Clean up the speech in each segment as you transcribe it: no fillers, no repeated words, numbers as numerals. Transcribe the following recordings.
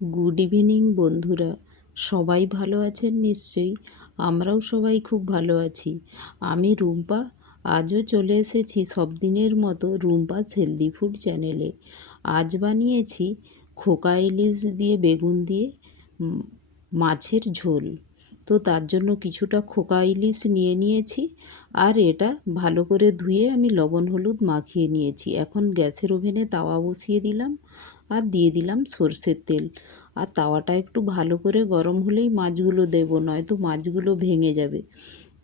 Good evening বন্ধুরা, সবাই ভালো আছেন নিশ্চয়ই। আমরাও সবাই খুব ভালো আছি। আমি রুম্পা, আজও চলে এসেছি সব দিনের মতো রুম্পাস হেলদি ফুড চ্যানেলে। আজ বানিয়েছি খোকা ইলিশ দিয়ে বেগুন দিয়ে মাছের ঝোল। তো তার জন্য কিছুটা খোকা ইলিশ নিয়ে নিয়েছি, আর এটা ভালো করে ধুয়ে আমি লবণ হলুদ মাখিয়ে নিয়েছি। এখন গ্যাসের ওভেনে তাওয়া বসিয়ে দিলাম আর দিয়ে দিলাম সর্ষের তেল। আর তাওয়াটা একটু ভালো করে গরম হলেই মাছগুলো দেবো, নয়তো মাছগুলো ভেঙে যাবে।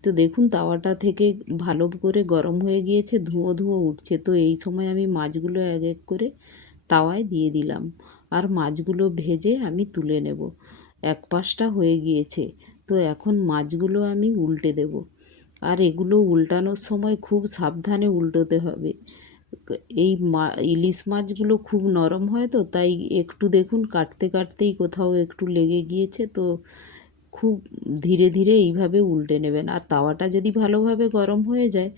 তো দেখুন তাওয়াটা থেকে ভালো করে গরম হয়ে গিয়েছে, ধুঁয়ো ধুঁয়ো উঠছে। তো এই সময় আমি মাছগুলো এক এক করে তাওয়ায় দিয়ে দিলাম, আর মাছগুলো ভেজে আমি তুলে নেব। এক পাশটা হয়ে গিয়েছে, তো এখন মাছগুলো আমি উল্টে দেব। আর এগুলো উল্টানোর সময় খুব সাবধানে উল্টোতে হবে। এই ইলিশ মাছগুলো খুব নরম হয়, তো তাই একটু দেখুন কাটতে কাটতেই কোথাও একটু লেগে গিয়েছে। তো খুব ধীরে ধীরে এইভাবে উল্টে নেবেন। আর তাওয়াটা যদি ভালোভাবে গরম হয়ে যায়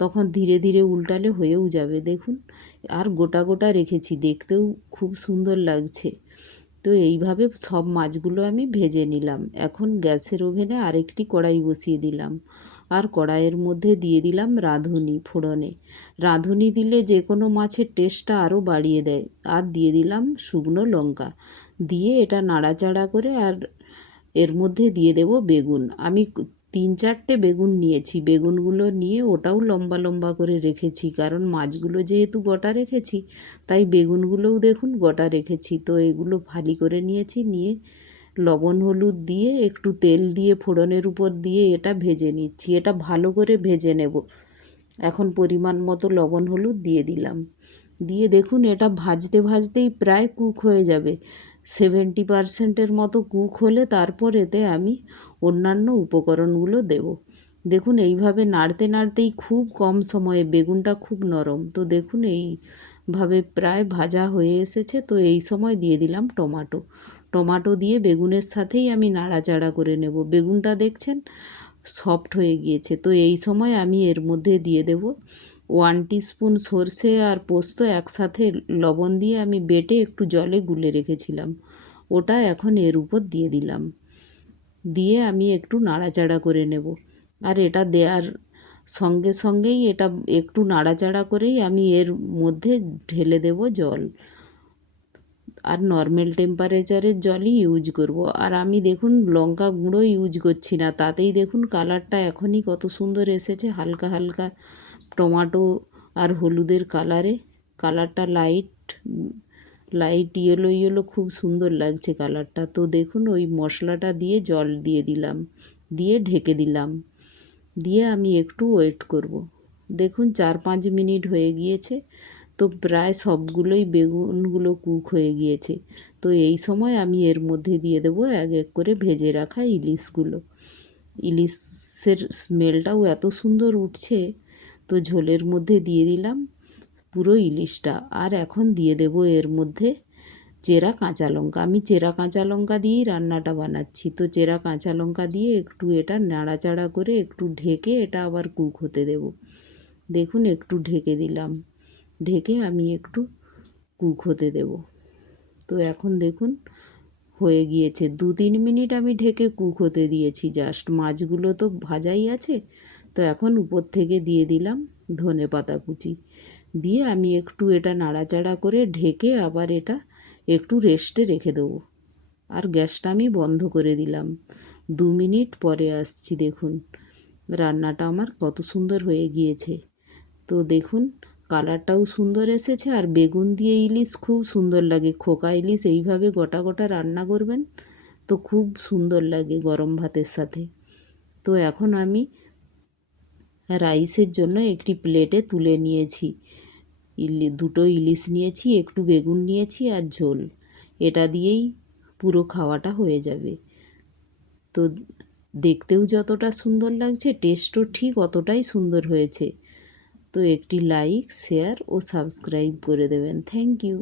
তখন ধীরে ধীরে উল্টালে হয়েও যাবে। দেখুন, আর গোটা গোটা রেখেছি, দেখতেও খুব সুন্দর লাগছে। তো এইভাবে সব মাছগুলো আমি ভেজে নিলাম। এখন গ্যাসের ওভেনে আরেকটি কড়াই বসিয়ে দিলাম, আর কড়াইয়ের মধ্যে দিয়ে দিলাম রাঁধুনি ফোড়নে। রাঁধুনি দিলে যে কোনো মাছের টেস্টটা আরও বাড়িয়ে দেয়। আর দিয়ে দিলাম শুকনো লঙ্কা, দিয়ে এটা নাড়াচাড়া করে আর এর মধ্যে দিয়ে দেব বেগুন। আমি 3-4টে বেগুন নিয়েছি। বেগুনগুলো নিয়ে ওটাও লম্বা লম্বা করে রেখেছি, কারণ মাছগুলো যেহেতু গোটা রেখেছি তাই বেগুনগুলোও দেখুন গোটা রেখেছি। তো এগুলো ফালি করে নিয়েছি, নিয়ে লবণ হলুদ দিয়ে একটু তেল দিয়ে ফোড়নের উপর দিয়ে এটা ভেজে নিচ্ছি। এটা ভালো করে ভেজে নেব। এখন পরিমাণ মতো লবণ হলুদ দিয়ে দিলাম, দিয়ে দেখুন এটা ভাজতে ভাজতেই প্রায় কুক হয়ে যাবে। 70% মতো কুক হলে তারপর এতে আমি অন্যান্য উপকরণগুলো দেব। দেখুন এইভাবে নাড়তে নাড়তেই খুব কম সময়ে, বেগুনটা খুব নরম, তো দেখুন এইভাবে প্রায় ভাজা হয়ে এসেছে। তো এই সময় দিয়ে দিলাম টমাটো। টমাটো দিয়ে বেগুনের সাথেই আমি নাড়াচাড়া করে নেব। বেগুনটা দেখছেন সফট হয়ে গিয়েছে। তো এই সময় আমি এর মধ্যে দিয়ে দেব 1 টিস্পুন সর্ষে আর পোস্ত একসাথে লবণ দিয়ে আমি বেটে একটু জলে গুলে রেখেছিলাম, ওটা এখন এর উপর দিয়ে দিলাম। দিয়ে আমি একটু নাড়াচাড়া করে নেব। আর এটা দেওয়ার সঙ্গে সঙ্গেই এটা একটু নাড়াচাড়া করেই আমি এর মধ্যে ঢেলে দেব জল। আর নর্মাল টেম্পারেচারের জলই ইউজ করব। আর আমি দেখুন লঙ্কা গুঁড়ো ইউজ করছি না, তাতেই দেখুন কালারটা এখনই কত সুন্দর এসেছে, হালকা হালকা টমাটো আর হলুদের কালারে। কালারটা লাইট লাইট ইয়েলো ইয়েলো, খুব সুন্দর লাগছে কালারটা। তো দেখুন ওই মশলাটা দিয়ে জল দিয়ে দিলাম, দিয়ে ঢেকে দিলাম, দিয়ে আমি একটু ওয়েট করব। দেখুন 4-5 মিনিট হয়ে গিয়েছে, তো প্রায় সবগুলোই বেগুনগুলো কুক হয়ে গিয়েছে। তো এই সময় আমি এর মধ্যে দিয়ে দেবো এক এক করে ভেজে রাখা ইলিশগুলো। ইলিশের স্মেলটাও এত সুন্দর উঠছে। তো ঝোলের মধ্যে দিয়ে দিলাম পুরো ইলিশটা। আর এখন দিয়ে দেব এর মধ্যে চেরা কাঁচা লঙ্কা। আমি চেরা কাঁচা লঙ্কা দিয়েই রান্নাটা বানাচ্ছি। তো চেরা কাঁচা লঙ্কা দিয়ে একটু এটা নাড়াচাড়া করে একটু ঢেকে এটা আবার কুক হতে দেব। দেখুন একটু ঢেকে দিলাম, ঢেকে আমি একটু কুক হতে দেব। তো এখন দেখুন হয়ে গিয়েছে। 2-3 মিনিট আমি ঢেকে কুক হতে দিয়েছি জাস্ট। মাছগুলো তো ভাজাই আছে। তো এখন উপর থেকে দিয়ে দিলাম ধনেপাতা কুচি, দিয়ে আমি একটু এটা নাড়াচাড়া করে ঢেকে আবার এটা একটু রেস্টে রেখে দেবো। আর গ্যাসটা আমি বন্ধ করে দিলাম। 2 মিনিট পরে আসছি। দেখুন রান্নাটা আমার কত সুন্দর হয়ে গিয়েছে। তো দেখুন কালারটাও সুন্দর এসেছে, আর বেগুন দিয়ে ইলিশ খুব সুন্দর লাগে। খোকা ইলিশ এইভাবে গোটা গোটা রান্না করবেন তো খুব সুন্দর লাগে গরম ভাতের সাথে। তো এখন আমি রাইসের জন্য একটি প্লেটে তুলে নিয়েছি। দুটো ইলিশ নিয়েছি, একটু বেগুন নিয়েছি আর ঝোল। এটা দিয়েই পুরো খাওয়াটা হয়ে যাবে। তো দেখতেও যতটা সুন্দর লাগছে, টেস্টও ঠিক অতটাই সুন্দর হয়েছে। তো একটি লাইক, শেয়ার ও সাবস্ক্রাইব করে দেবেন। Thank you.